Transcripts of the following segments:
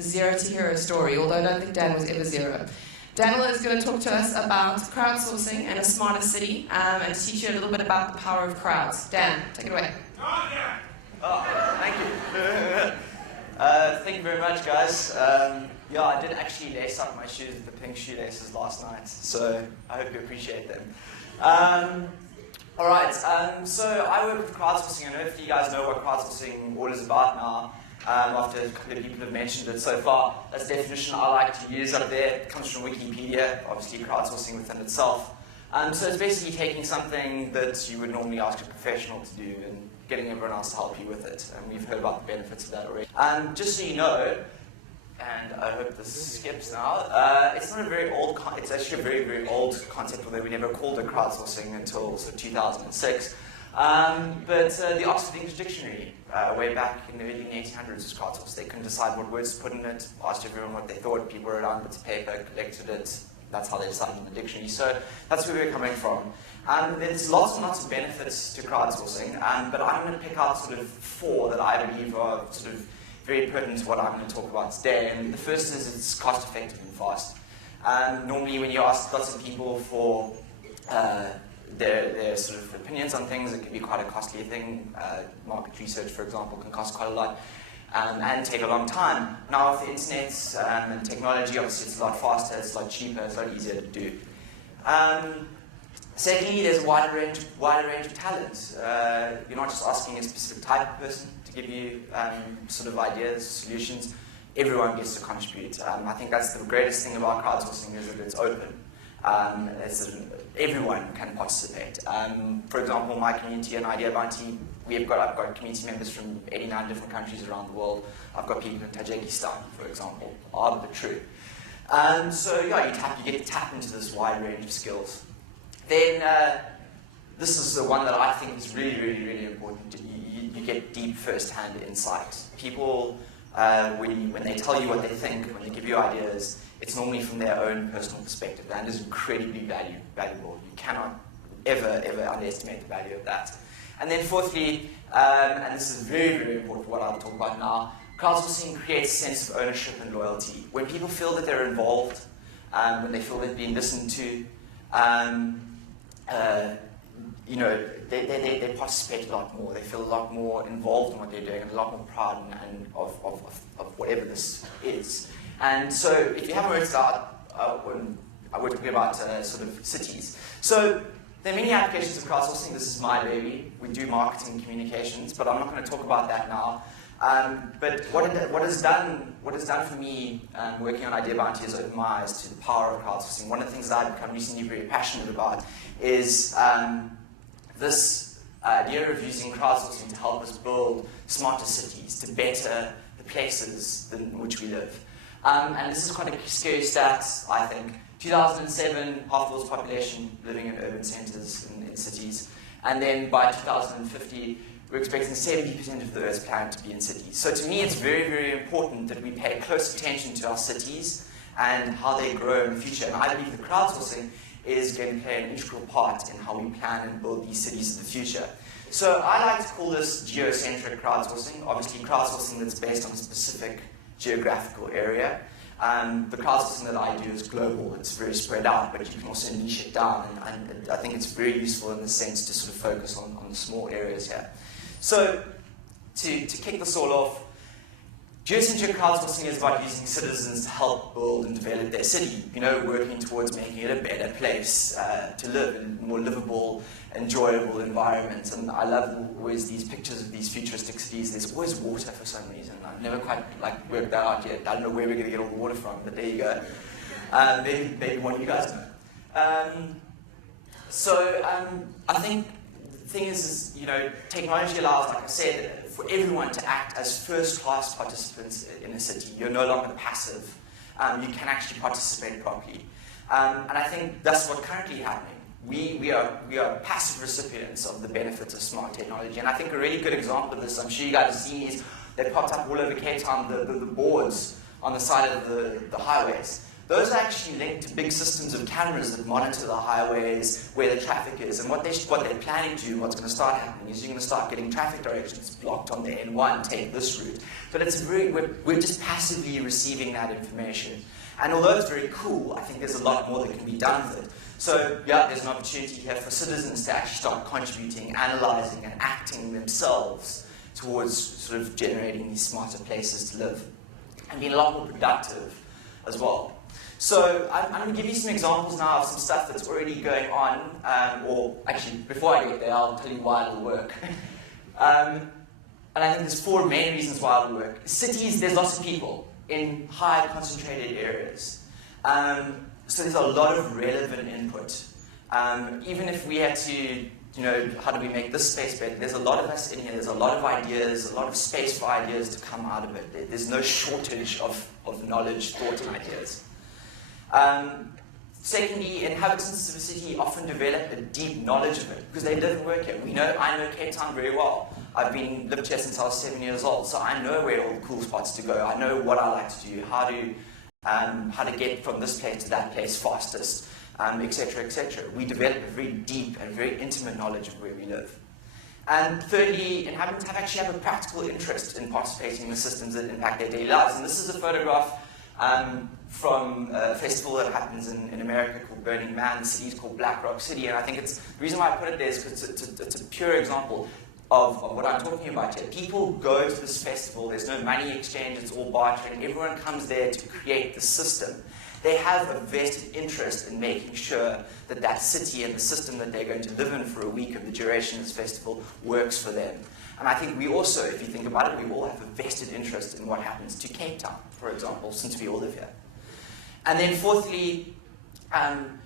zero to hero story, although I don't think Dan was ever zero. Danielle is going to talk to us about crowdsourcing and a smarter city, and teach you a little bit about the power of crowds. Dan, take it away. Oh, thank you. Thank you very much, guys. Yeah, I did actually lace up my shoes with the pink shoelaces last night, so I hope you appreciate them. Alright, so I work with crowdsourcing, and hopefully you guys know what crowdsourcing all is about now. After a couple of people have mentioned it so far. That's the definition I like to use up there. It comes from Wikipedia, obviously crowdsourcing within itself. So it's basically taking something that you would normally ask a professional to do and getting everyone else to help you with it. And we've heard about the benefits of that already. Just so you know, and I hope this skips now, it's not a very old, it's actually a very, very old concept, although we never called it crowdsourcing until sort of 2006. But the Oxford English Dictionary, way back in the early 1800s, was crowdsourced. They couldn't decide what words to put in it, asked everyone what they thought, people wrote down bits of paper, collected it. That's how they decided in the dictionary. So that's where we're coming from. There's lots and lots of benefits to crowdsourcing, but I'm going to pick out sort of 4 that I believe are sort of very pertinent to what I'm going to talk about today. And the first is it's cost effective and fast. Normally when you ask lots of people for their sort of opinions on things, it can be quite a costly thing. Market research, for example, can cost quite a lot and take a long time. Now with the internet and technology, obviously it's a lot faster, it's a lot cheaper, it's a lot easier to do. Secondly, there's a wider range of talent. You're not just asking a specific type of person to give you sort of ideas, solutions. Everyone gets to contribute. I think that's the greatest thing about crowdsourcing, is that it's open. Everyone can participate. For example, my community and Idea Bounty, I've got community members from 89 different countries around the world. I've got people in Tajikistan, for example, are but true. So yeah, you get to tap into this wide range of skills. Then this is the one that I think is really, really, really important. You get deep first-hand insight. People, when they tell you what they think, when they give you ideas, it's normally from their own personal perspective, and is incredibly valuable. You cannot ever, ever underestimate the value of that. And then fourthly, and this is very, very important for what I'll talk about now, crowdsourcing creates a sense of ownership and loyalty. When people feel that they're involved, when they feel they're being listened to, you know, they participate a lot more. They feel a lot more involved in what they're doing and a lot more proud of whatever this is. And so, if you haven't worked it out, we're talking about sort of cities. So, there are many applications of crowdsourcing. This is my baby. We do marketing and communications, but I'm not going to talk about that now. But what has done for me working on Idea Bounty has opened my eyes to the power of crowdsourcing. One of the things that I've become recently very passionate about is this idea of using crowdsourcing to help us build smarter cities, to better the places in which we live. And this is quite a scary stat, I think. 2007, half the world's population living in urban centres in cities. And then by 2050, we're expecting 70% of the Earth's planet to be in cities. So to me, it's very, very important that we pay close attention to our cities and how they grow in the future. And I believe that crowdsourcing is going to play an integral part in how we plan and build these cities of the future. So I like to call this geocentric crowdsourcing. Obviously, crowdsourcing that's based on a specific geographical area. The crowdsourcing that I do is global. It's very spread out, but you can also niche it down. And I think it's very useful in the sense to sort of focus on the small areas here. So to kick this all off, geocentric crowdsourcing is about using citizens to help build and develop their city. You know, working towards making it a better place to live in, more livable, enjoyable environment. And I love always these pictures of these futuristic cities. There's always water for some reason. I've never quite worked that out yet. I don't know where we're going to get all the water from, but there you go. Maybe one of you guys know. I think the thing is, you know, technology allows, like I said, for everyone to act as first-class participants in a city. You're no longer passive. You can actually participate properly. And I think that's what's currently happening. We are passive recipients of the benefits of smart technology. And I think a really good example of this, I'm sure you guys have seen, is they popped up all over Cape Town, the boards on the side of the highways. those are actually linked to big systems of cameras that monitor the highways, where the traffic is, and what they're planning to do, what's going to start happening is you're going to start getting traffic directions blocked on the N1, take this route. But we're just passively receiving that information. And although it's very cool, I think there's a lot more that can be done with it. So yeah, there's an opportunity here for citizens to actually start contributing, analyzing, and acting themselves towards sort of generating these smarter places to live and being a lot more productive as well. So I'm going to give you some examples now of some stuff that's already going on, or actually, before I get there, I'll tell you why it'll work. And I think there's 4 main reasons why it'll work. Cities, there's lots of people in high concentrated areas. So there's a lot of relevant input. Even if we had to, how do we make this space better? There's a lot of us in here, there's a lot of ideas, a lot of space for ideas to come out of it. There's no shortage of knowledge, thought, and ideas. Secondly, inhabitants of a city often develop a deep knowledge of it because they live and work here. I know Cape Town very well. I've lived here since I was 7 years old, so I know where all the cool spots to go. I know what I like to do, how to get from this place to that place fastest, etc., etc. We develop a very deep and very intimate knowledge of where we live. And thirdly, inhabitants actually have a practical interest in participating in the systems that impact their daily lives. And this is a photograph from a festival that happens in America called Burning Man. The city is called Black Rock City, and I think the reason why I put it there is because it's a pure example of what I'm talking about here. People go to this festival, there's no money exchange, it's all bartering, everyone comes there to create the system. They have a vested interest in making sure that that city and the system that they're going to live in for a week of the duration of this festival works for them. And I think we also, if you think about it, we all have a vested interest in what happens to Cape Town, for example, since we all live here. And then fourthly, and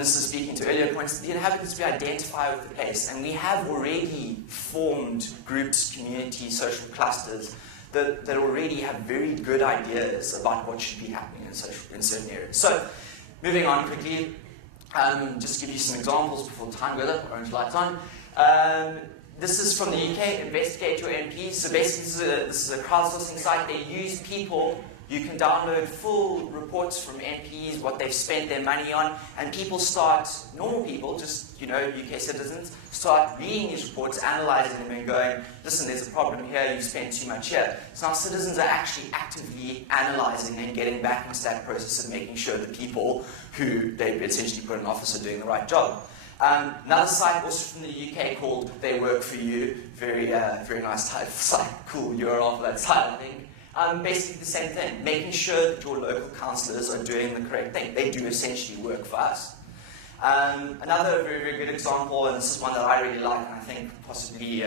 this is speaking to earlier points, the inhabitants, we identify with the place, and we have already formed groups, communities, social clusters that already have very good ideas about what should be happening in certain areas. So, moving on quickly, just to give you some examples before time goes up, orange lights on. This is from the UK, Investigate Your MPs. So basically, this is a crowdsourcing site. They use people. You can download full reports from MPs, what they've spent their money on, and people start, normal people, just, UK citizens, start reading these reports, analysing them and going, listen, there's a problem here, you've spent too much here. So now citizens are actually actively analysing and getting back into that process of making sure that people who they've essentially put in office are doing the right job. Another site also from the UK called They Work For You, very nice type of site, cool URL for that site, I think. Basically the same thing, making sure that your local councillors are doing the correct thing. They do essentially work for us. Another very, very good example, and this is one that I really like, and I think possibly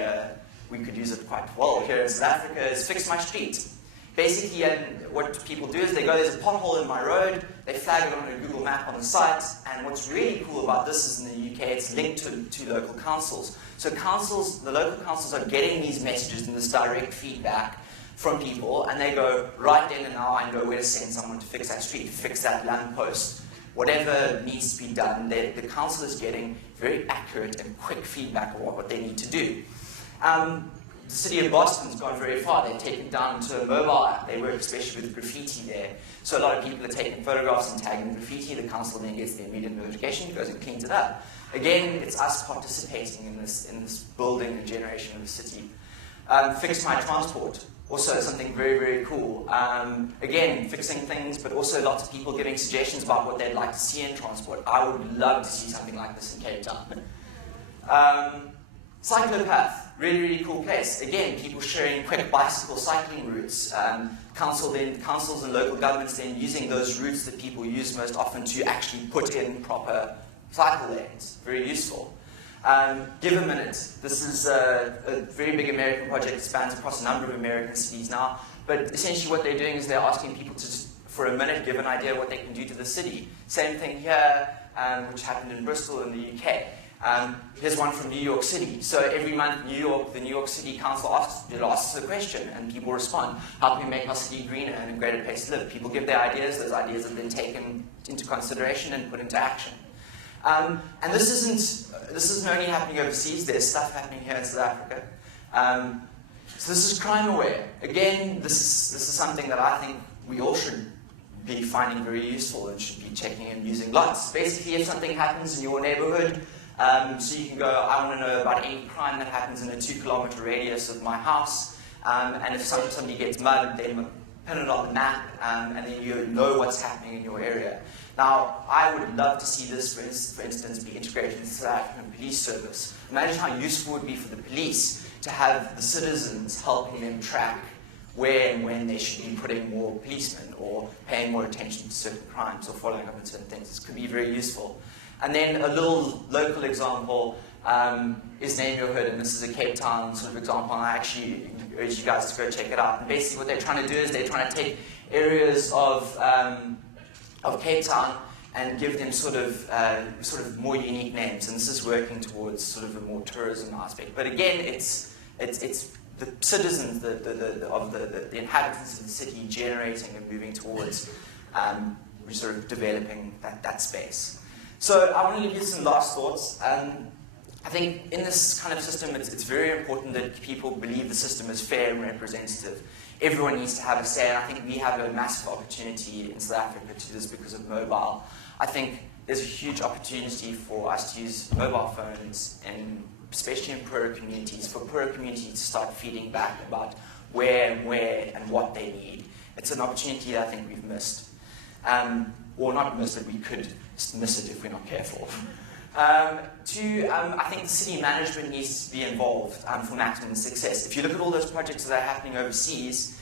we could use it quite well here in South Africa, is Fix My Street. Basically, what people do is they go, there's a pothole in my road, they flag it on a Google map on the site, and what's really cool about this is in the UK, it's linked to local councils. So the local councils are getting these messages and this direct feedback from people, and they go, right then and now I know where to send someone to fix that street, fix that lamppost, whatever needs to be done. The council is getting very accurate and quick feedback on what they need to do. The city of Boston's gone very far. They've taken it down to a mobile app. They work especially with graffiti there. So a lot of people are taking photographs and tagging graffiti. The council then gets the immediate notification, goes and cleans it up. Again, it's us participating in this building and generation of the city. Fix My Transport. Also something very, very cool. Again, fixing things, but also lots of people giving suggestions about what they'd like to see in transport. I would love to see something like this in Cape Town. Cyclopath, really, really cool place. Again, people sharing quick bicycle cycling routes. Councils and local governments then using those routes that people use most often to actually put in proper cycle lanes. Very useful. Give a Minute. This is a very big American project that spans across a number of American cities now. But essentially what they're doing is they're asking people to, for a minute, give an idea what they can do to the city. Same thing here, which happened in Bristol in the UK. Here's one from New York City. So every month, the New York City Council asks a question, and people respond. How can we make our city greener and a greater place to live? People give their ideas. Those ideas are then taken into consideration and put into action. And this isn't only happening overseas. There's stuff happening here in South Africa. So this is crime aware. Again, this is something that I think we all should be finding very useful and should be checking and using lots. Basically, if something happens in your neighborhood, so you can go, I want to know about any crime that happens in a 2-kilometer radius of my house, and if somebody gets mugged, then pin it on the map, and then you know what's happening in your area. Now, I would love to see this, for instance, be integrated into the South African police service. Imagine how useful it would be for the police to have the citizens helping them track where and when they should be putting more policemen or paying more attention to certain crimes or following up on certain things. This could be very useful. And then a little local example is Name Your Hood, and this is a Cape Town sort of example, and I actually urge you guys to go check it out. And basically what they're trying to do is they're trying to take areas of Cape Town and give them sort of more unique names, and this is working towards sort of a more tourism aspect. But again, it's the citizens, the inhabitants of the city generating and moving towards sort of developing that space. So I want to leave you some last thoughts. I think in this kind of system, it's very important that people believe the system is fair and representative. Everyone needs to have a say, and I think we have a massive opportunity in South Africa to do this because of mobile. I think there's a huge opportunity for us to use mobile phones, and especially in poorer communities, for poorer communities to start feeding back about where, and what they need. It's an opportunity that I think we've missed. Or not missed it, we could miss it if we're not careful. I think the city management needs to be involved for maximum success. If you look at all those projects that are happening overseas,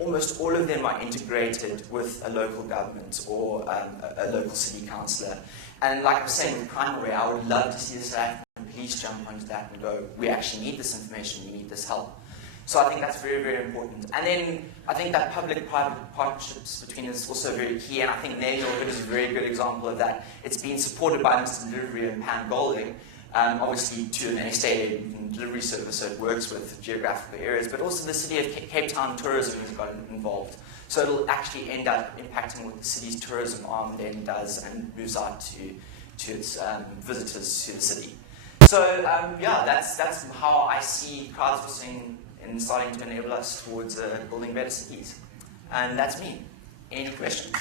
almost all of them are integrated with a local government or a local city councillor. And like I was saying with Crime Aware, I would love to see the South African police jump onto that and go, we actually need this information, we need this help. So I think that's very, very important. And then I think that public-private partnerships between us is also very key, and I think Name Your Hood is a very good example of that. It's been supported by Mr. Delivery and Pam Golding, obviously to an estate and delivery service, so it works with geographical areas, but also the city of Cape Town tourism has got involved. So it'll actually end up impacting what the city's tourism arm then does and moves out to its visitors to the city. So yeah, that's how I see crowdsourcing and starting to enable us towards building better cities. And that's me. Any questions?